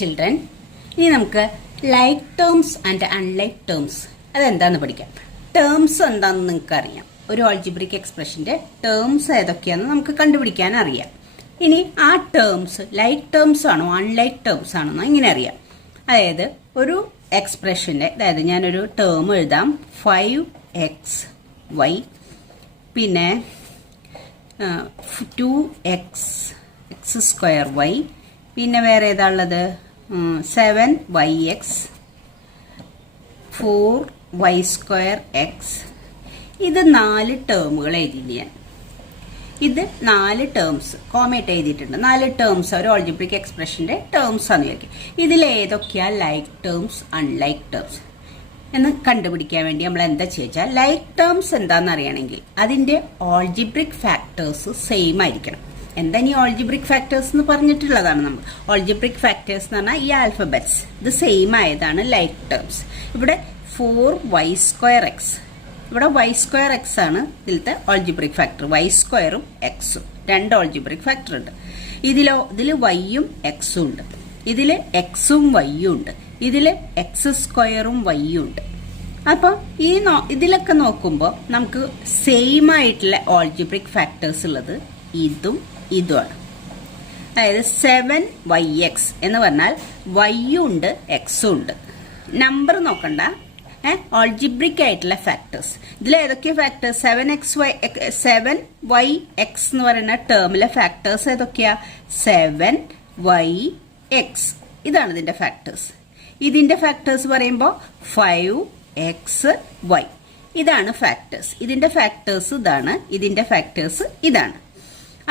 Children, ഇനി നമുക്ക് like terms and unlike terms അതെന്താന്ന് പഠിക്കാം. ടേംസ് എന്താണെന്ന് നിങ്ങൾക്ക് അറിയാം. ഒരു ആൾജിബ്രിക് എക്സ്പ്രഷന്റെ ടേംസ് ഏതൊക്കെയാണെന്ന് നമുക്ക് കണ്ടുപിടിക്കാൻ അറിയാം. ഇനി ആ ടേംസ് ലൈക്ക് ടേംസ് ആണോ അൺലൈക്ക് ടേംസ് ആണോ ഇങ്ങനെ അറിയാം. അതായത് ഒരു എക്സ്പ്രഷന്റെ, അതായത് ഞാനൊരു ടേം എഴുതാം 5xy, പിന്നെ 2x² പിന്നെ വേറെ ഏതാ ഉള്ളത് 7yx 4y²x. ഇത് 4 ടേമുകൾ എഴുതിയിട്ടുണ്ട് ഞാൻ. ഇത് 4 ടേംസ് കോമയായിട്ട് എഴുതിയിട്ടുണ്ട്. 4 ടേംസ് ഒരു ആൾജിബ്രിക് എക്സ്പ്രഷന്റെ ടേംസ് ആണെന്ന് വിചാരിക്കും. ഇതിൽ ഏതൊക്കെയാ ലൈക്ക് ടേംസ് അൺലൈക്ക് ടേംസ് എന്ന് കണ്ടുപിടിക്കാൻ വേണ്ടി നമ്മൾ എന്താ ചെയ്യുക, ലൈക്ക് ടേംസ് എന്താണെന്ന് അറിയണമെങ്കിൽ അതിന്റെ ആൾജിബ്രിക് ഫാക്ടേഴ്സ് സെയിം ആയിരിക്കണം. എന്താ ഈ ആൾജിബ്രിക് ഫാക്ടേഴ്സ് എന്ന് പറഞ്ഞിട്ടുള്ളതാണ് നമ്മൾ. ആൾജിബ്രിക് ഫാക്ടേഴ്സ് എന്ന് പറഞ്ഞാൽ ഈ ആൽഫബറ്റ്സ് ഇത് സെയിം ആയതാണ് ലൈക്ക് ടേംസ്. ഇവിടെ 4y²x, ഇവിടെ y²x ആണ് ഇതിലത്തെ ആൾജിബ്രിക് ഫാക്ടർ. y² എക്സും 2 ആൾജിബ്രിക് ഫാക്ടർ ഉണ്ട്. ഇതിൽ വൈയും എക്സും ഉണ്ട്, ഇതിൽ എക്സും വൈയും ഉണ്ട്, ഇതിൽ x² വൈയും ഉണ്ട്. അപ്പോൾ ഇതിലൊക്കെ നോക്കുമ്പോൾ നമുക്ക് സെയിം ആയിട്ടുള്ള ആൾജിബ്രിക് ഫാക്ടേഴ്സ് ഉള്ളത് ഇതും ഇതുമാണ്. അതായത് 7yx എന്ന് പറഞ്ഞാൽ വൈയും ഉണ്ട് എക്സും ഉണ്ട്. നമ്പർ നോക്കണ്ട, ആൾജിബ്രിക് ആയിട്ടുള്ള ഫാക്ടേഴ്സ്. ഇതിൽ ഏതൊക്കെ ഫാക്ടേഴ്സ് 7yx എന്ന് പറയുന്ന ടേമിലെ ഫാക്ടേഴ്സ് ഏതൊക്കെയാ 7yx. ഇതാണ് ഇതിന്റെ ഫാക്ടേഴ്സ്. ഇതിന്റെ ഫാക്ടേഴ്സ് പറയുമ്പോൾ 5xy. ഇതാണ് ഫാക്ടേഴ്സ്. ഇതിന്റെ ഫാക്ടേഴ്സ് ഇതാണ്, ഇതിന്റെ ഫാക്ടേഴ്സ് ഇതാണ്.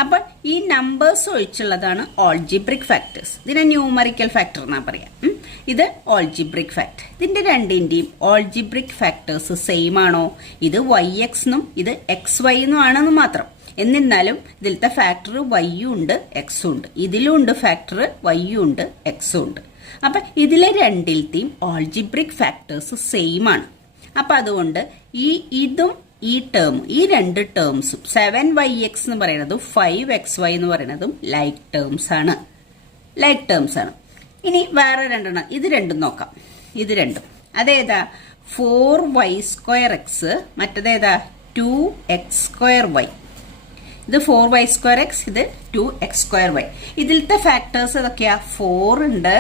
അപ്പോൾ ഈ നമ്പേഴ്സ് ഒഴിച്ചുള്ളതാണ് ആൾജിബ്രിക് ഫാക്ടേഴ്സ്. ഇതിനെ ന്യൂമറിക്കൽ ഫാക്ടർ എന്നാ പറയാം. ഇത് ആൾജിബ്രിക് ഫാക്ടർ. ഇതിന്റെ രണ്ടിന്റെയും ആൾജിബ്രിക് ഫാക്ടേഴ്സ് സെയിം ആണോ? ഇത് yx എന്നും ഇത് xy എന്നും ആണെന്ന് മാത്രം. എന്നിരുന്നാലും ഇതിലത്തെ ഫാക്ടർ വൈയും ഉണ്ട് എക്സും ഉണ്ട്, ഇതിലും ഉണ്ട് ഫാക്ടർ വൈയും ഉണ്ട് എക്സും ഉണ്ട്. അപ്പൊ ഇതിലെ രണ്ടിലത്തെയും ആൾജിബ്രിക് ഫാക്ടേഴ്സ് സെയിം ആണ്. അപ്പൊ അതുകൊണ്ട് ഇതും ഈ ടേം, ഈ 2 ടേംസും 7yx എന്ന് പറയുന്നതും 5xy എന്ന് പറയുന്നതും ലൈക്ക് ടേംസ് ആണ്. ലൈക്ക് ടേംസ് ആണ്. ഇനി വേറെ രണ്ടെണ്ണം, ഇത് രണ്ടും നോക്കാം. ഇത് രണ്ടും അതേതാ 4y²x, മറ്റേതേതാ 2x²y. ഇത് 4y²x, ഇത് 2x²y. ഇതിലത്തെ ഫാക്ടേഴ്സ് ഏതൊക്കെയാ 4 ഉണ്ട്,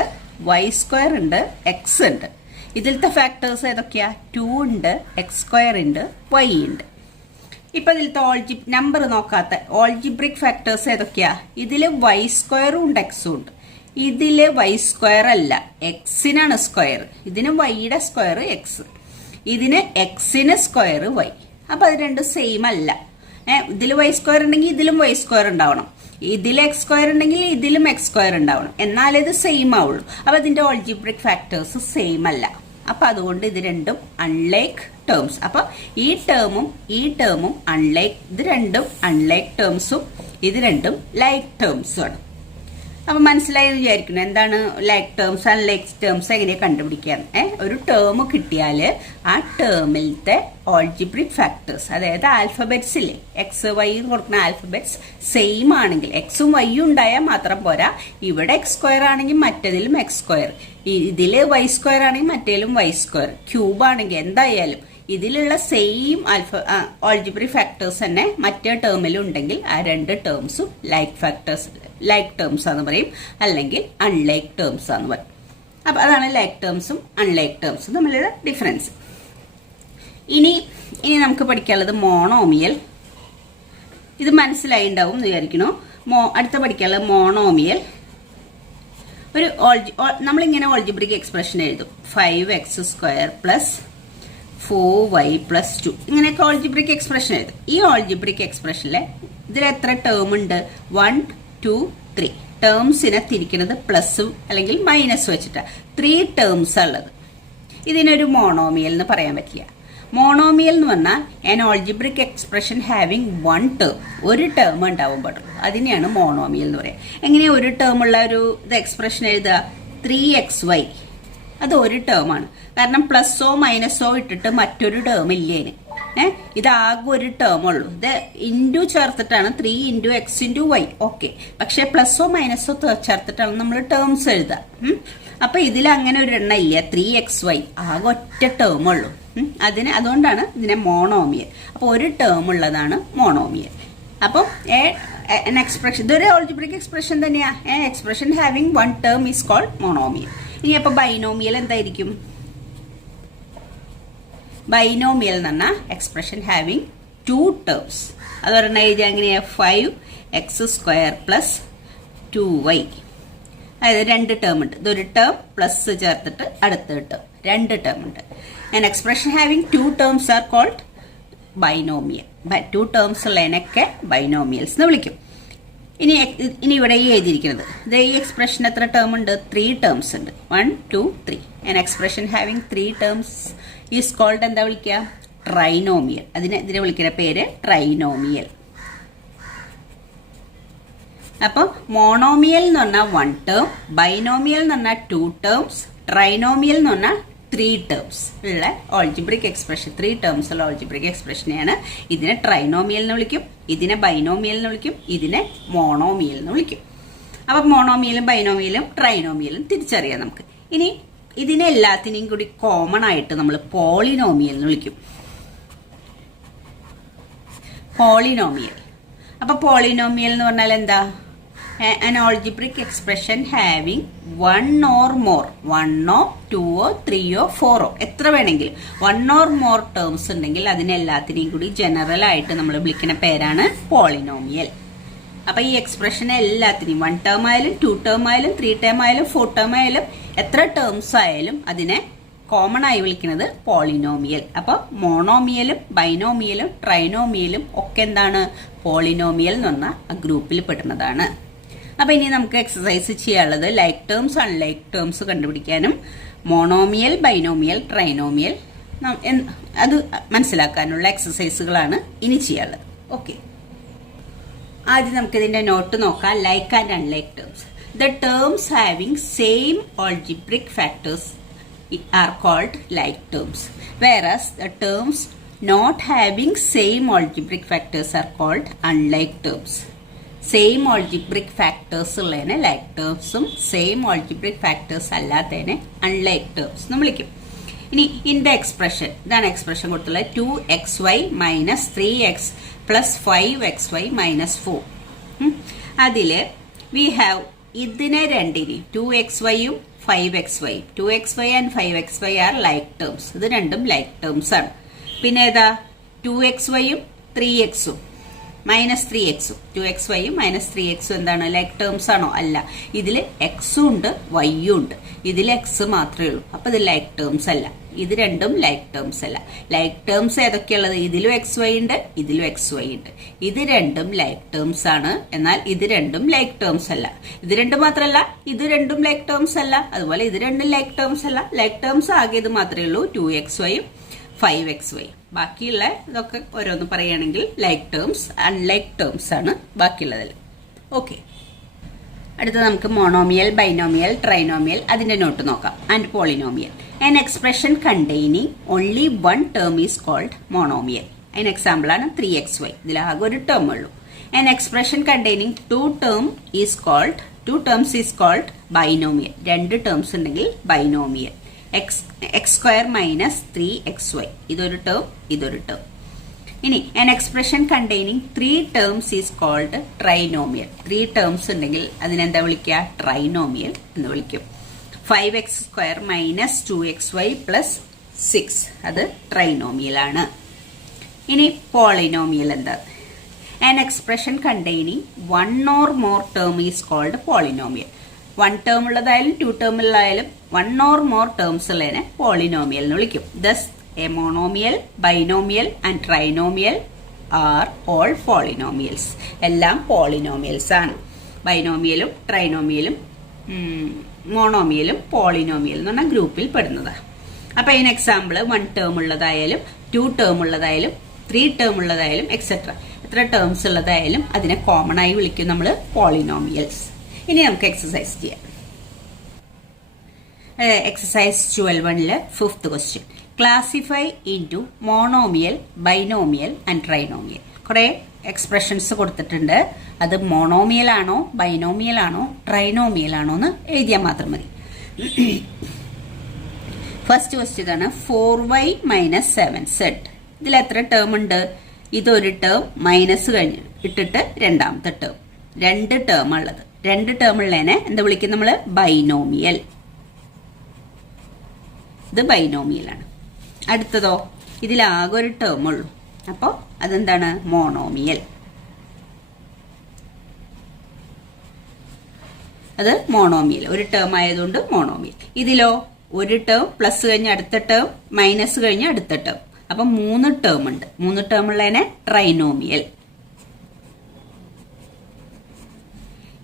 y² ഉണ്ട്, x ഉണ്ട്. ഇതിലത്തെ ഫാക്ടേഴ്സ് ഏതൊക്കെയാ 2 ഉണ്ട്, x² ഉണ്ട്, y ഉണ്ട്. ഇപ്പൊ ഇതിലത്തെ നമ്പർ നോക്കാത്ത ആൾജിബ്രിക് ഫാക്ടേഴ്സ് ഏതൊക്കെയാ? ഇതില് y² ഉണ്ട്, x ഉണ്ട്. ഇതില് y² അല്ല, എക്സിനാണ് സ്ക്വയർ. ഇതിന് വൈയുടെ സ്ക്വയർ എക്സ്, ഇതിന് എക്സിന് സ്ക്വയർ വൈ. അപ്പൊ അത് രണ്ടും സെയിം അല്ല. ഇതിൽ y² ഉണ്ടെങ്കിൽ ഇതിലും y² ഉണ്ടാവണം, ഇതിൽ x² ഉണ്ടെങ്കിൽ ഇതിലും x² ഉണ്ടാവണം, എന്നാലേ ഇത് സെയിം ആവുള്ളൂ. അപ്പൊ ഇതിന്റെ ആൾജിബ്രിക് ഫാക്ടേഴ്സ് സെയിം അല്ല. അപ്പൊ അതുകൊണ്ട് ഇത് രണ്ടും അൺലൈക്ക് ടേംസ്. അപ്പൊ ഈ ടേമും അൺലൈക്ക്, ഇത് രണ്ടും അൺലൈക്ക് ടേംസും ഇത് രണ്ടും ലൈക്ക് ടേംസും ആണ്. അപ്പൊ മനസ്സിലായി വിചാരിക്കുന്നു എന്താണ് ലൈക്ക് ടേംസ് അൺലൈക്ക് ടേംസ് എങ്ങനെയാ കണ്ടുപിടിക്കാൻ. ഒരു ടേം കിട്ടിയാൽ ആ ടേമിലത്തെ ആൾജിബ്രിക് ഫാക്ടേഴ്സ്, അതായത് ആൽഫബറ്റ്സ് ഇല്ലേ, എക്സ് വൈ കൊടുക്കുന്ന ആൽഫബറ്റ്സ് സെയിം ആണെങ്കിൽ, എക്സും വൈയും ഉണ്ടായാൽ മാത്രം പോരാ, ഇവിടെ x² ആണെങ്കിൽ മറ്റേതിലും x², ഇതില് y² ആണെങ്കിൽ മറ്റേതിലും y², ക്യൂബ് ആണെങ്കിൽ എന്തായാലും ഇതിലുള്ള സെയിം ആൾജിബ്രിക് ഫാക്ടേഴ്സ് തന്നെ മറ്റേ ടേമിലും ഉണ്ടെങ്കിൽ ആ 2 ടേംസും ലൈക്ക് ടേംസ് ആണെന്ന് പറയും, അല്ലെങ്കിൽ അൺലൈക്ക് ടേംസ് ആണെന്ന് പറയും. അപ്പൊ അതാണ് ലൈക്ക് ടേംസും അൺലൈക്ക് ടേംസും തമ്മിലുള്ള ഡിഫറൻസ്. ഇനി നമുക്ക് പഠിക്കാനുള്ളത് മോണോമിയൽ. ഇത് മനസ്സിലായി ഉണ്ടാവും എന്ന് വിചാരിക്കണോ. അടുത്ത പഠിക്കാനുള്ളത് മോണോമിയൽ. നമ്മളിങ്ങനെ ആൾജിബ്രിക് എക്സ്പ്രഷൻ എഴുതും 5x² + 4y + 2. ഇങ്ങനെയൊക്കെ ആൾജിബ്രിക് എക്സ്പ്രഷൻ എഴുതും. ഈ ആൾജിബ്രിക് എക്സ്പ്രഷനിലെ ഇതിൽ എത്ര ടേം ഉണ്ട്? 1 2 3. ടേംസിനെ തിരിക്കുന്നത് പ്ലസും അല്ലെങ്കിൽ മൈനസ് വെച്ചിട്ടാണ്. 3 ടേംസ് ഉള്ളത്. ഇതിനൊരു മോണോമിയൽ എന്ന് പറയാൻ പറ്റില്ല. മോണോമിയൽ എന്ന് പറഞ്ഞാൽ an algebraic expression having one term, ഒരു ടേം ഉണ്ടാവും പാടുള്ളൂ, അതിനെയാണ് മോണോമിയൽ എന്ന് പറയുക. എങ്ങനെയാ ഒരു ടേം ഉള്ള ഒരു എക്സ്പ്രഷൻ എഴുതുക? 3xy, അത് ഒരു ടേമാണ്. കാരണം പ്ലസോ മൈനസോ ഇട്ടിട്ട് മറ്റൊരു ടേം ഇല്ലേന്. ഇത് ആകെ ഒരു ടേം ഉള്ളൂ. ഇത് ഇൻറ്റു ചേർത്തിട്ടാണ് 3 × x × y. ഓക്കെ, പക്ഷെ പ്ലസോ മൈനസോ ചേർത്തിട്ടാണ് നമ്മൾ ടേംസ് എഴുതുക. അപ്പൊ ഇതിൽ അങ്ങനെ ഒരു എണ്ണ ഇല്ല. 3xy ആകെ ഒറ്റ ടേം ഉള്ളൂ. അതുകൊണ്ടാണ് ഇതിനെ മോണോമിയൽ. അപ്പൊ ഒരു ടേം ഉള്ളതാണ് മോണോമിയൽ. അപ്പം എക്സ്പ്രഷൻ, ഇതൊരു ഓൾജിബ്രിക് എക്സ്പ്രഷൻ തന്നെയാ. Expression having one term is called monomial. ഇനി അപ്പൊ ബൈനോമിയൽ എന്തായിരിക്കും? ബൈനോമിയൽ എന്ന് പറഞ്ഞാൽ എക്സ്പ്രഷൻ ഹാവിംഗ് 2 ടേംസ്. അത് പറഞ്ഞാൽ എഴുതിയ എങ്ങനെയാ? 5x² + 2y. അതായത് 2 ടേം ഉണ്ട്. ഇതൊരു ടേം പ്ലസ് ചേർത്തിട്ട് അടുത്ത ടേം, 2 ടേം ഉണ്ട്. And expression having 2 terms are called binomial. 2 terms ഉള്ളതിനൊക്കെ ബൈനോമിയൽസ് എന്ന് വിളിക്കും. ഇനി ഇവിടെ ഈ എഴുതിയിരിക്കുന്നത്, ഇത് ഈ എക്സ്പ്രഷൻ എത്ര ടേം ഉണ്ട്? 3 ടേംസ് ഉണ്ട്. 1 2 3. And expression having 3 terms is called എന്താ വിളിക്കുക? ട്രൈനോമിയൽ. ഇതിനെ വിളിക്കുന്ന പേര് ട്രൈനോമിയൽ. അപ്പൊ മോണോമിയൽ എന്ന് പറഞ്ഞാൽ 1 ടേം, ബൈനോമിയൽ എന്ന് പറഞ്ഞാൽ 2 ടേംസ്, ട്രൈനോമിയൽ എന്ന് പറഞ്ഞാൽ 3 ടേംസ് ഉള്ള ഓൾജിബ്രിക് എക്സ്പ്രഷൻ. 3 ടേംസ് ഉള്ള ഓൾജിബ്രിക് എക്സ്പ്രഷനെയാണ് ഇതിനെ ട്രൈനോമിയൽ എന്ന് വിളിക്കും, ഇതിനെ ബൈനോമിയൽ എന്ന് വിളിക്കും, ഇതിനെ മോണോമിയൽ എന്ന് വിളിക്കും. അപ്പൊ മോണോമിയലും ബൈനോമിയലും ട്രൈനോമിയലും തിരിച്ചറിയാം നമുക്ക്. ഇനി ഇതിനെ എല്ലാത്തിനെയും കൂടി കോമൺ ആയിട്ട് നമ്മൾ പോളിനോമിയൽ എന്ന് വിളിക്കും. പോളിനോമിയൽ. അപ്പൊ പോളിനോമിയൽ എന്ന് പറഞ്ഞാൽ എന്താ? an algebraic expression having 1 or more, 1 or 2 or 3 or 4 or എത്ര വേണമെങ്കിലും 1 or more ടേംസ് ഉണ്ടെങ്കിൽ അതിനെല്ലാത്തിനെയും കൂടി ജനറൽ ആയിട്ട് നമ്മൾ വിളിക്കുന്ന പേരാണ് പോളിനോമിയൽ. അപ്പൊ ഈ എക്സ്പ്രഷൻ എല്ലാത്തിനെയും 1 ടേം ആയാലും 2 ടേം ആയാലും 3 ടേം ആയാലും 4 ടേം ആയാലും എത്ര ടേംസ് ആയാലും അതിനെ കോമൺ ആയി വിളിക്കുന്നത് പോളിനോമിയൽ. അപ്പൊ മോണോമിയലും ബൈനോമിയലും ട്രൈനോമിയലും ഒക്കെ എന്താണ്? പോളിനോമിയൽ എന്ന് പറഞ്ഞ ആ ഗ്രൂപ്പിൽ പെടുന്നതാണ്. അപ്പൊ ഇനി നമുക്ക് എക്സസൈസ് ചെയ്യാനുള്ളത് ലൈക്ക് ടേംസ് അൺലൈക്ക് ടേംസ് കണ്ടുപിടിക്കാനും മോണോമിയൽ ബൈനോമിയൽ ട്രൈനോമിയൽ അത് മനസ്സിലാക്കാനുള്ള എക്സസൈസുകളാണ് ഇനി ചെയ്യാനുള്ളത്. ഓക്കെ, ആദ്യം നമുക്ക് ഇതിന്റെ നോട്ട് നോക്കാം. Like and unlike terms. The terms having same algebraic factors are called like terms, whereas the terms not having same algebraic factors are called unlike terms. Same algebraic factors ഉള്ളതിനെ like terms ഉം same algebraic factors അല്ലാത്തതിനെ unlike terms എന്ന് വിളിക്കും. ഇനി in the expression, ഇതാണ് expression കൊടുത്തുള്ളത് 2xy - 3x + 5xy - 4. അതില് we have ഇതിനെ രണ്ടിനെയും 2xy ഉം 5xy, 2xy and 5xy are like terms. ഇത് രണ്ടും like terms ആണ്. പിന്നെ ഏതാ? 2xy ഉം 3x ഉം -3x ഉം 2xy ഉം -3x ഉം എന്താണ്? like terms ആണോ? അല്ല. ഇതിൽ x ഉണ്ട് y ഉണ്ട്. ഇതിൽ x മാത്രമേ ഉള്ളൂ. അപ്പൊ ഇത് like terms അല്ല. ഇത് രണ്ടും like terms അല്ല. like terms ഏതൊക്കെയുള്ളത്? ഇതിലും xy ഉണ്ട്, ഇതിലും xy ഉണ്ട്. ഇത് രണ്ടും like terms ആണ്. എന്നാൽ ഇത് രണ്ടും like terms അല്ല. ഇത് രണ്ടും മാത്രമല്ല, ഇത് രണ്ടും like terms അല്ല. അതുപോലെ ഇത് രണ്ടും like terms അല്ല. like terms ആകെ ഇത് മാത്രമേ ഉള്ളൂ, 2xy ഉം 5xy. ബാക്കിയുള്ള ഇതൊക്കെ ഓരോന്ന് പറയുകയാണെങ്കിൽ like terms, unlike terms ആണ് ബാക്കിയുള്ളതിൽ. ഓക്കെ, അടുത്ത നമുക്ക് മോണോമിയൽ ബൈനോമിയൽ ട്രൈനോമിയൽ അതിന്റെ നോട്ട് നോക്കാം. And polynomial. An expression containing only one term is called monomial. An example ആണ് 3xy. ഇതിൽ ആകെ ഒരു ടേം ഉള്ളൂ. An expression containing two terms is called binomial. 2 terms ഉണ്ടെങ്കിൽ ബൈനോമിയൽ. x² - 3xy. ഇതൊരു term, ഇതൊരു ടേം. ഇനി an expression containing 3 terms is called trinomial. 3 terms ഉണ്ടെങ്കിൽ അതിനെന്താ വിളിക്കുക? ട്രൈനോമിയൽ എന്ന് വിളിക്കും. 5x² - 2xy + 6 അത് ട്രൈനോമിയൽ ആണ്. ഇനി പോളിനോമിയൽ എന്താ? An expression containing 1 or more term is called polynomial. 1 term ഉള്ളതായാലും 2 ടേം ഉള്ളതായാലും 1 or more terms ഉള്ളതിനെ പോളിനോമിയൽ എന്ന് വിളിക്കും. Thus a monomial, binomial and trinomial are all polynomials. എല്ലാം പോളിനോമിയൽസ് ആണ്. ബൈനോമിയലും ട്രൈനോമിയലും മോണോമിയലും പോളിനോമിയൽ എന്ന് പറഞ്ഞാൽ ഗ്രൂപ്പിൽ പെടുന്നതാണ്. അപ്പൊ അതിന് എക്സാമ്പിൾ 1 ടേം ഉള്ളതായാലും 2 ടേം ഉള്ളതായാലും 3 ടേം ഉള്ളതായാലും എക്സെട്ര എത്ര ടേംസ് ഉള്ളതായാലും അതിനെ കോമൺ ആയി വിളിക്കും നമ്മൾ പോളിനോമിയൽസ്. ഇനി നമുക്ക് എക്സസൈസ് ചെയ്യാം. Exercise 12 5th question. Classify into monomial, binomial and trinomial. കുറേ എക്സ്പ്രഷൻസ് കൊടുത്തിട്ടുണ്ട്. അത് മോണോമിയൽ ആണോ, ബൈനോമിയൽ ആണോ, ട്രൈനോമിയൽ ആണോ എന്ന് എഴുതിയാൽ മാത്രം മതി. ഫസ്റ്റ് ക്വസ്റ്റ്യൻ ഇതാണ് 4y - 7z. ഇതിൽ എത്ര ടേം ഉണ്ട്? ഇതൊരു ടേം മൈനസ് കഴിഞ്ഞ് ഇട്ടിട്ട് രണ്ടാമത്തെ ടേം, 2 ടേം ഉള്ളത്. 2 ടേം ഉള്ളതിനെ എന്താ വിളിക്കും നമ്മൾ? ബൈനോമിയൽ. ഇത് ബൈനോമിയലാണ്. അടുത്തതോ, ഇതിലാകെ ഒരു ടേം ഉള്ളൂ, അപ്പോൾ അതെന്താണ്? മോണോമിയൽ. അത് മോണോമിയൽ, ഒരു ടേം ആയതുകൊണ്ട് മോണോമിയൽ. ഇതിലോ ഒരു ടേം പ്ലസ് കഴിഞ്ഞ് അടുത്ത ടേം, മൈനസ് കഴിഞ്ഞ് അടുത്ത ടേം, അപ്പൊ 3 ടേം ഉണ്ട്. 3 ടേം ഉള്ളതിനെ ട്രൈനോമിയൽ.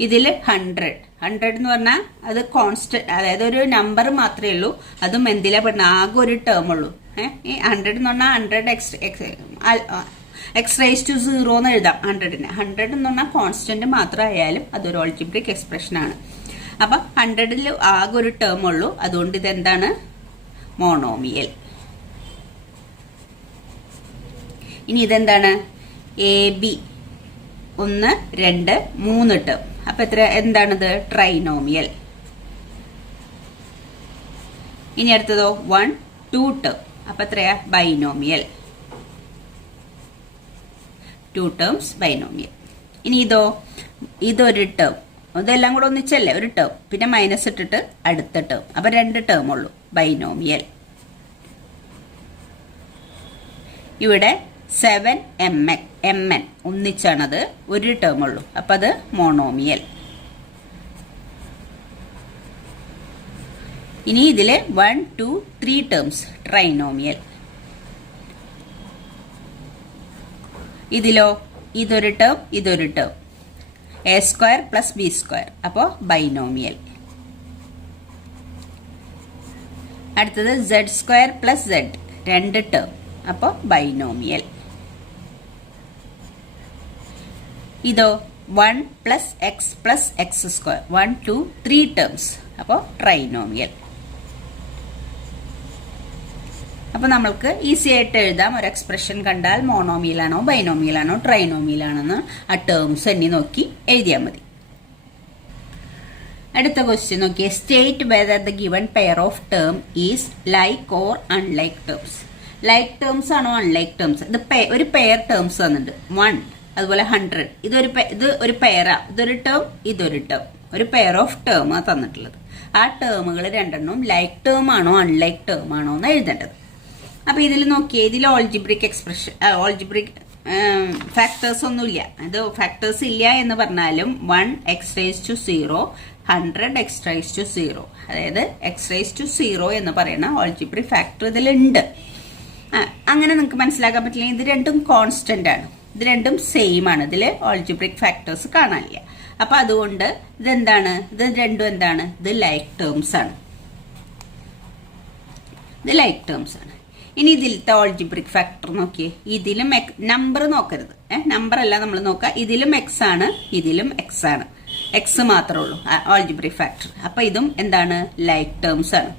ഇതിൽ 100 എന്ന് പറഞ്ഞാൽ അത് കോൺസ്റ്റന്റ്, അതായത് ഒരു നമ്പർ മാത്രമേ ഉള്ളൂ. അതും എന്തിലാ പെടുന്ന? ആകെ ഒരു ടേം ഉള്ളൂ. ഈ 100 എന്ന് പറഞ്ഞാൽ 100 എക്സ് റൈസ് ടു 0 എന്ന് എഴുതാം 100-ന്. 100 എന്ന് പറഞ്ഞാൽ കോൺസ്റ്റന്റ് മാത്രമായാലും അതൊരു ഓൾജിബ്രിക് എക്സ്പ്രഷൻ ആണ്. അപ്പൊ 100-ൽ ആകെ ഒരു ടേം ഉള്ളൂ, അതുകൊണ്ട് ഇതെന്താണ്? മോണോമിയൽ. ഇനി ഇതെന്താണ്? AB 1, 2, 3 term. അപ്പൊ എന്താണിത്? ട്രൈനോമിയൽ. ഇനി അടുത്തതോ 1, 2 ടേം. അപ്പൊ എത്രയാ? ബൈനോമിയൽ. 2 terms binomial. ഇനി ഇതൊരു ടേം, ഇതെല്ലാം കൂടെ ഒന്നിച്ചല്ലേ ഒരു ടേം, പിന്നെ മൈനസ് ഇട്ടിട്ട് അടുത്ത ടേം, അപ്പൊ 2 ടേം ഉള്ളൂ, ബൈനോമിയൽ. ഇവിടെ 7mn ഒന്നിച്ചാണത്, ഒരു ടേം ഉള്ളൂ, അപ്പൊ അത് മോണോമിയൽ. ഇനി ഇതില് 1, 2, 3 ടേംസ്, ട്രൈനോമിയൽ. ഇതിലോ ഇതൊരു ടേം, ഇതൊരു ടേം, a² + b², അപ്പോൾ ബൈനോമിയൽ. അടുത്തത് z² + z, 2 ടേം, അപ്പോൾ ബൈനോമിയൽ. ഇതോ 1 + x + x², 1, 2, 3 ടേംസ്, അപ്പോൾ ട്രൈനോമിയൽ. അപ്പൊ നമ്മൾക്ക് ഈസി ആയിട്ട് എഴുതാം. ഒരു എക്സ്പ്രഷൻ കണ്ടാൽ മോണോമിയൽ ആണോ, ബൈനോമിയൽ ആണോ, ട്രൈനോമിയൽ ആണെന്ന് ആ ടേംസ് എണ്ണി നോക്കി എഴുതിയാൽ മതി. അടുത്ത ക്വസ്റ്റ്യൻ നോക്കിയേ. State whether the given pair of term is like or unlike terms. Like terms ആണോ, അൺലൈക്ക് ടേംസ്? ഇത് ഒരു പെയർ ടേംസ് തന്നിട്ടുണ്ട്. 1, അതുപോലെ 100. ഇത് ഒരു പെയറാ. ഇതൊരു ടേം, ഇതൊരു ടേം, ഒരു പെയർ ഓഫ് ടേം ആ തന്നിട്ടുള്ളത്. ആ ടേമുകൾ രണ്ടെണ്ണം ലൈക്ക് ടേം ആണോ, അൺലൈക്ക് ടേം ആണോ എന്ന് എഴുതേണ്ടത്. അപ്പൊ ഇതിൽ നോക്കിയേ, ഇതിൽ ഓൾജിബ്രിക് എക്സ്പ്രഷൻ, ഓൾജിബ്രിക് ഫാക്ടേഴ്സ് ഒന്നുമില്ല. ഇത് ഫാക്ടേഴ്സ് ഇല്ല എന്ന് പറഞ്ഞാലും 1x⁻0, 100x⁻0, അതായത് x⁻0 എന്ന് പറയുന്ന ഓൾജിബ്രിക് ഫാക്ടർ ഇതിലുണ്ട്. അങ്ങനെ നിങ്ങൾക്ക് മനസ്സിലാക്കാൻ പറ്റില്ല. ഇത് രണ്ടും കോൺസ്റ്റന്റ് ആണ്, ഇത് രണ്ടും സെയിം ആണ്. ഇതിൽ ഓൾജിബ്രിക് ഫാക്ടേഴ്സ് കാണാനില്ല. അപ്പൊ അതുകൊണ്ട് ഇതെന്താണ്? ഇത് രണ്ടും എന്താണ്? ഇത് ലൈക്ക് ടേംസ് ആണ്. ഇത് ലൈക്ക് ടേംസ് ആണ്. ഇനി ഇതിലത്തെ ഓൾജിബ്രിക് ഫാക്ടർ നോക്കിയേ. ഇതിലും നമ്പർ നോക്കരുത്, നമ്പർ അല്ല നമ്മൾ നോക്കുക. ഇതിലും എക്സ് ആണ്, ഇതിലും എക്സ് ആണ്. എക്സ് മാത്രമേ ഉള്ളൂ ഓൾജിബ്രിക് ഫാക്ടർ. അപ്പൊ ഇതും എന്താണ്? ലൈക്ക് ടേംസ് ആണ്.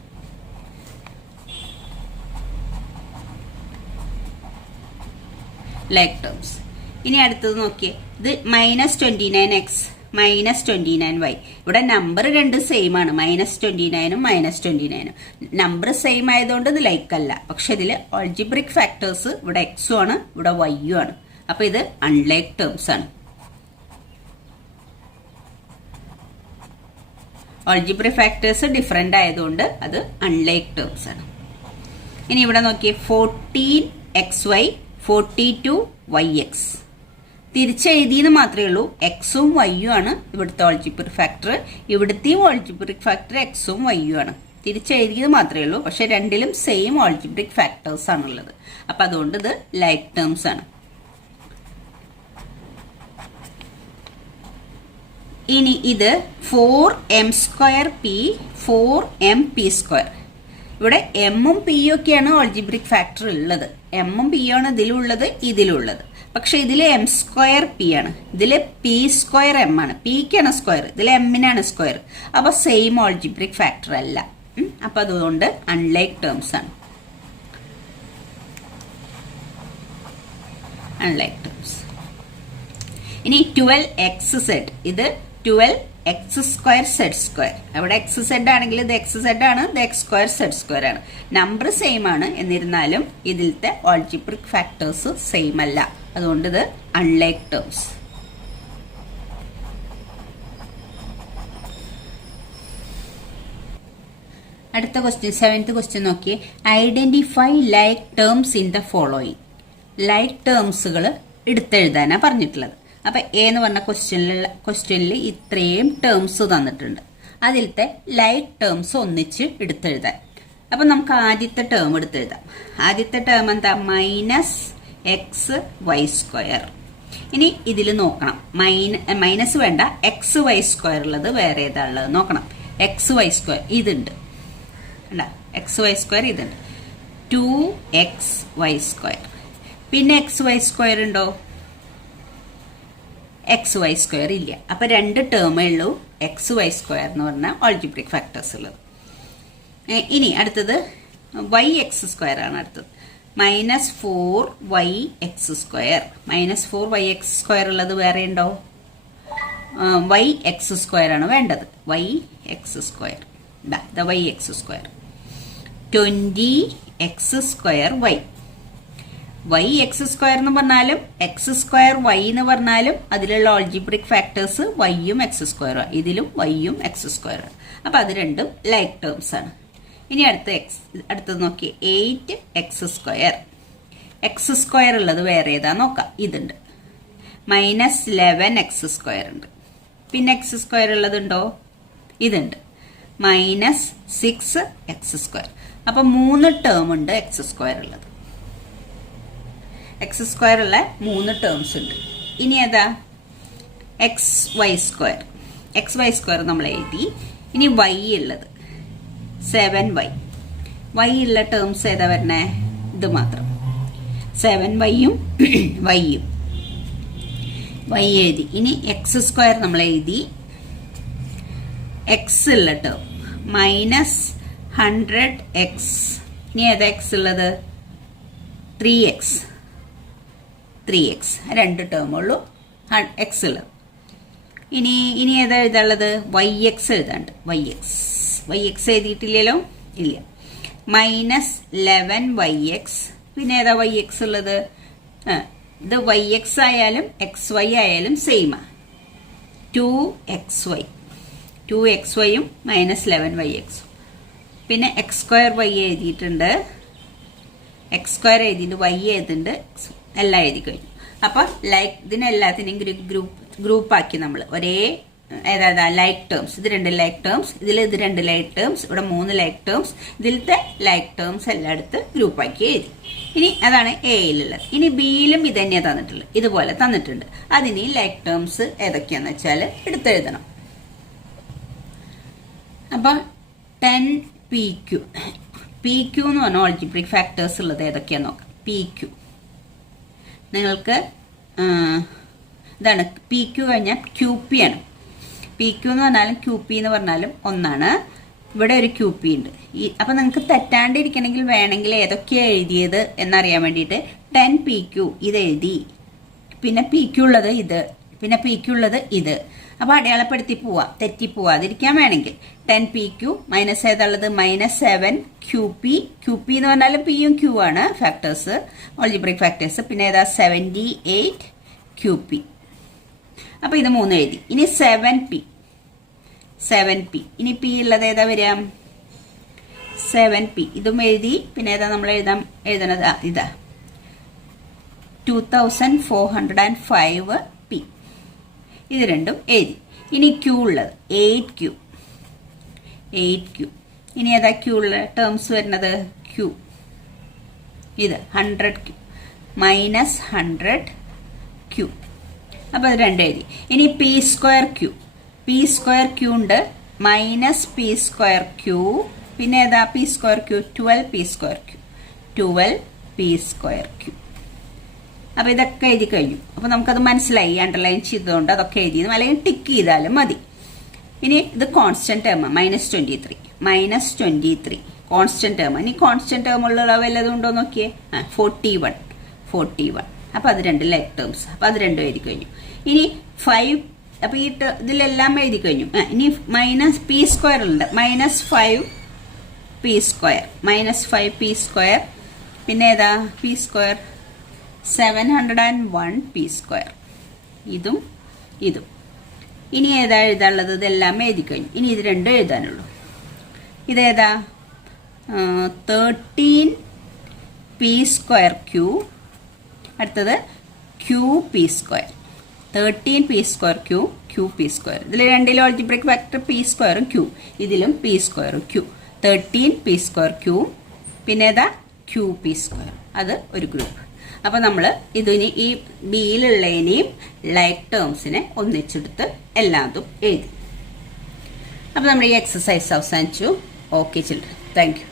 Like terms. ഇനി അടുത്തത് നോക്കിയേ. ഇത് -29x -29y. ഇവിടെ നമ്പർ രണ്ട് സെയിം ആണ്, -29ഉം -29ഉം. നമ്പർ സെയിം ആയതുകൊണ്ട് ഇത് ലൈക്ക് അല്ല. പക്ഷെ ഇതിൽ ഓൾജിബ്രിക് ഫാക്ടേഴ്സ് ഇവിടെ എക്സും ആണ്, ഇവിടെ വൈയും ആണ്. അപ്പൊ ഇത് അൺലൈക്ക് ടേംസ് ആണ്. ഓൾജിബ്രിക് ഫാക്ടേഴ്സ് ഡിഫറെന്റ് ആയതുകൊണ്ട് അത് അൺലൈക്ക് ടേംസ് ആണ്. ഇനി ഇവിടെ നോക്കിയേ. 14xy 42yx. തിരിച്ചെഴുതിയെന്ന് മാത്രമേ ഉള്ളൂ. എക്സും വൈയും ആണ് ഇവിടുത്തെ ഓൾജിബ്രിക് ഫാക്ടർ. ഇവിടുത്തെയും ഓൾജിബ്രിക് ഫാക്ടർ എക്സും വൈയും ആണ്. തിരിച്ചെഴുതിയത് മാത്രമേ ഉള്ളൂ. പക്ഷെ രണ്ടിലും സെയിം ഓൾജിബ്രിക് ഫാക്ടേഴ്സ് ആണുള്ളത്. അപ്പൊ അതുകൊണ്ട് ഇത് ലൈക്ക് ടേംസ് ആണ്. ഇനി ഇത് 4m²p 4mp². ഇവിടെ എമ്മും പിയും ഒക്കെയാണ് ഓൾജിബ്രിക് ഫാക്ടർ ഉള്ളത്. എമ്മും പിയും ആണ് ഇതിലുള്ളത്, ഇതിലുള്ളത്. പക്ഷെ ഇതില് m²p ആണ്, ഇതില് p²m ആണ്. പിക്കാണ് സ്ക്വയർ, ഇതിൽ എമ്മിനാണ് സ്ക്വയർ. അപ്പൊ സെയിം ഓൾജിബ്രിക് ഫാക്ടർ അല്ല. അപ്പൊ അതുകൊണ്ട് അൺലൈക്ക് ടേംസ് ആണ്. Unlike terms. ഇനി 12xz, ഇത് 12x² z². അവിടെ xz ആണെങ്കിൽ ഇത് xz ആണ്, ഇത് x² z² ആണ്. നമ്പർ സെയിം ആണ്, എന്നിരുന്നാലും ഇതിലത്തെ ആൾജിബ്രിക് ഫാക്ടേഴ്സ് സെയിം അല്ല. അതുകൊണ്ട് ഇത് അൺലൈക്ക് ടേംസ്. അടുത്ത ക്വസ്റ്റ്യൻ, 7th ക്വസ്റ്റ്യൻ നോക്കിയേ. Identify like terms in the following. Like ടേംസുകൾ എടുത്തെഴുതാനാണ് പറഞ്ഞിട്ടുള്ളത്. അപ്പൊ എന്ന് പറഞ്ഞ ക്വസ്റ്റ്യനിൽ ഇത്രയും ടേംസ് തന്നിട്ടുണ്ട്. അതിലത്തെ ലൈക്ക് ടേംസ് ഒന്നിച്ച് എടുത്തെഴുതാൻ. അപ്പൊ നമുക്ക് ആദ്യത്തെ ടേം എടുത്തെഴുതാം. ആദ്യത്തെ ടേം എന്താ? -xy². ഇനി ഇതിൽ നോക്കണം, മൈനസ് വേണ്ട, xy² ഉള്ളത് വേറെ ഏതാ ഉള്ളത് നോക്കണം. xy² ഇതുണ്ട്, xy² ഇതുണ്ട്, 2xy². പിന്നെ xy² ഉണ്ടോ? xy² ഇല്ല. അപ്പൊ രണ്ട് ടേമേ ഉള്ളൂ xy² എന്ന് പറഞ്ഞ ആൾജിബ്രിക് ഫാക്ടേഴ്സ് ഉള്ളത്. ഇനി അടുത്തത് yx² ആണ്. അടുത്തത് -4yx². -4yx² ഉള്ളത് വേറെ ഉണ്ടോ? yx² ആണ് വേണ്ടത്. yx², yx². 20x²y. yx² എന്ന് പറഞ്ഞാലും x²y എന്ന് പറഞ്ഞാലും അതിലുള്ള ആൾജിബ്രിക് ഫാക്ടേഴ്സ് yയും x². ഇതിലും yയും x². അപ്പൊ അത് രണ്ടും ലൈക്ക് ടേംസ് ആണ്. ഇനി അടുത്തത് നോക്കി, 8x². x² ഉള്ളത് വേറെ ഏതാ നോക്കാം. ഇതുണ്ട്, -11x² ഉണ്ട്. പിന്നെ x² ഉള്ളതുണ്ടോ? ഇതുണ്ട്, -6x². അപ്പൊ 3 ടേം ഉണ്ട് x² ഉള്ളത്. x² ഉള്ള 3 ടേംസ് ഉണ്ട്. ഇനി ഏതാ? xy². xy² നമ്മൾ എഴുതി. ഇനി y ഉള്ളത് 7y. y ഉള്ള ടേംസ് ഏതാ വരണേ? ഇത് മാത്രം, 7yയും yയും. y എഴുതി. ഇനി x² നമ്മൾ എഴുതി. x ഉള്ള ടേം -100x. ഇനി ഏതാ x ഉള്ളത്? 3x. രണ്ട് ടേം ഉള്ളൂ x ഉള്ളത്. ഇനി ഏതാ എഴുതാനുള്ളത്? yx എഴുതാണ്ട്. yx എഴുതിയിട്ടില്ലല്ലോ? ഇല്ല. -11yx. പിന്നെ ഏതാ yx ഉള്ളത്? ഇത് yx ആയാലും xy ആയാലും സെയിമാ. 2xyയും -11yx. പിന്നെ x²y എഴുതിയിട്ടുണ്ട്, x² എഴുതിയിട്ടുണ്ട്, y എഴുതിയിട്ടുണ്ട്, എല്ലാം എഴുതി കഴിഞ്ഞു. അപ്പൊ ലൈക്ക് ഇതിനെല്ലാത്തിനെയും ഗ്രൂപ്പാക്കി നമ്മൾ ഒരേ ഏതാ ലൈക്ക് ടേംസ്. ഇത് 2 ലൈക്ക് ടേംസ്, ഇതിൽ ഇത് 2 ലൈക്ക് ടേംസ്, ഇവിടെ 3 ലൈക്ക് ടേംസ്. ഇതിലത്തെ ലൈക്ക് ടേംസ് എല്ലായിടത്ത് ഗ്രൂപ്പാക്കി എഴുതി. ഇനി അതാണ് എയിലുള്ളത്. ഇനി ബിയിലും ഇത് തന്നെയാണ് തന്നിട്ടുള്ളത്, ഇതുപോലെ തന്നിട്ടുണ്ട്. അതിന് ലൈക്ക് ടേംസ് ഏതൊക്കെയാന്ന് വെച്ചാൽ എടുത്തെഴുതണം. അപ്പൊ 10pq. pq എന്ന് പറഞ്ഞ ആൾജിബ്രിക് ഫാക്ടേഴ്സ് ഉള്ളത് ഏതൊക്കെയാന്ന് നോക്കാം. pq നിങ്ങൾക്ക് ഇതാണ്. pq കഴിഞ്ഞാൽ qp ആണ്. pq എന്ന് പറഞ്ഞാലും qp എന്ന് പറഞ്ഞാലും ഒന്നാണ്. ഇവിടെ ഒരു qp ഉണ്ട്. അപ്പൊ നിങ്ങൾക്ക് തെറ്റാണ്ടിരിക്കണമെങ്കിൽ വേണമെങ്കിൽ ഏതൊക്കെയാണ് എഴുതിയത് എന്നറിയാൻ വേണ്ടിയിട്ട് 10pq ഇത് എഴുതി, പിന്നെ pq ഉള്ളത് ഇത്, പിന്നെ pq ഉള്ളത് ഇത്. അപ്പൊ അടയാളപ്പെടുത്തി പോവാം, തെറ്റി പോവാതിരിക്കാൻ വേണമെങ്കിൽ 10pq മൈനസ് ഏതാളുള്ളത്? -7qp. qp എന്ന് പറഞ്ഞാലും പിയും q ആണ് ഫാക്ടേഴ്സ്, ആൾജിബ്രിക് ഫാക്ടേഴ്സ്. പിന്നെ ഏതാ? 78qp. അപ്പൊ ഇത് 3 എഴുതി. ഇനി 7p. ഇനി p ഉള്ളത് ഏതാ വരിക? 7p. ഇതും എഴുതി. പിന്നെ ഏതാ നമ്മൾ എഴുതണത്? ഇതാ 2405p. ഇത് രണ്ടും എഴുതി. ഇനി q ഉള്ളത് 8q. ഇനി ഏതാ q ഉള്ള ടേംസ് വരുന്നത്? q. ഇത് 100q -100q. അപ്പൊ അത് 2 എഴുതി. ഇനി p²q ഉണ്ട്, -p²q. പിന്നെ ഏതാ p²q? 12p²q. അപ്പൊ ഇതൊക്കെ എഴുതി കഴിഞ്ഞു. അപ്പൊ നമുക്കത് മനസ്സിലായി, അണ്ടർലൈൻ ചെയ്തുകൊണ്ട് അതൊക്കെ എഴുതി, അല്ലെങ്കിൽ ടിക്ക് ചെയ്താലും മതി. ഇനി ഇത് കോൺസ്റ്റന്റ് ടേം -23 കോൺസ്റ്റന്റ് ടേം. ഇനി കോൺസ്റ്റന്റ് ടേം ഉള്ള വല്ലതും ഉണ്ടോ നോക്കിയേ. 41. അപ്പോൾ അത് രണ്ട് ലൈക്ക് ടേംസ്. അപ്പോൾ അത് രണ്ടും എഴുതി കഴിഞ്ഞു. ഇനി 5, അപ്പോൾ ഈ ഇതിലെല്ലാം എഴുതി കഴിഞ്ഞു. ഇനി മൈനസ് പി സ്ക്വയർ ഉണ്ട്. -5p². പിന്നെ ഏതാ പി സ്ക്വയർ? 701 p². ഇതും ഇതും. ഇനി ഏതാ എഴുതാനുള്ളത്? ഇതെല്ലാം എഴുതി കഴിഞ്ഞു. ഇനി ഇത് രണ്ടും എഴുതാനുള്ളൂ. ഇതേതാ? 13p²q. അടുത്തത് qp². 13p²q, qp². ഇതിൽ രണ്ടിലും ആൾജിബ്രിക് വെക്ടർ p²ഉം q. ഇതിലും p²ഉം q. 13p²q. പിന്നെ ഏതാ? qp². അത് ഒരു ഗ്രൂപ്പ്. അപ്പോൾ നമ്മൾ ഇതിന് ഈ ബിയിലുള്ളതിനെയും ലൈക്ക് ടേംസിനെ ഒന്നിച്ചെടുത്ത് എല്ലാതും എഴുതി. അപ്പോൾ നമ്മൾ ഈ എക്സസൈസ് അവസാനിച്ചു. Okay children, thank you.